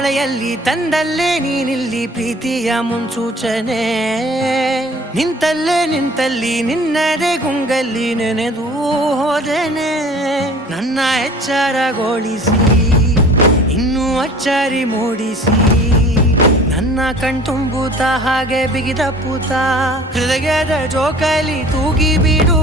ಮಳೆಯಲ್ಲಿ ತಂದಲ್ಲೇ ನೀನಿಲ್ಲಿ ಪ್ರೀತಿಯ ಮುನ್ಸೂಚನೆ ನಿಂತಲ್ಲಿ ನಿನ್ನದೇ ಗುಂಗಲ್ಲಿ ನೆನೆದು ಹೋದೆನೆ ನನ್ನ ಎಚ್ಚರಗೊಳಿಸಿ ಇನ್ನೂ ಅಚ್ಚರಿ ಮೂಡಿಸಿ ನನ್ನ ಕಣ್ತುಂಬುತ್ತ ಹಾಗೆ ಬಿಗಿದಪ್ಪುತ್ತ ಹೃದಯದ ಜೋಕಾಲಿ ತೂಗಿ ಬಿಡು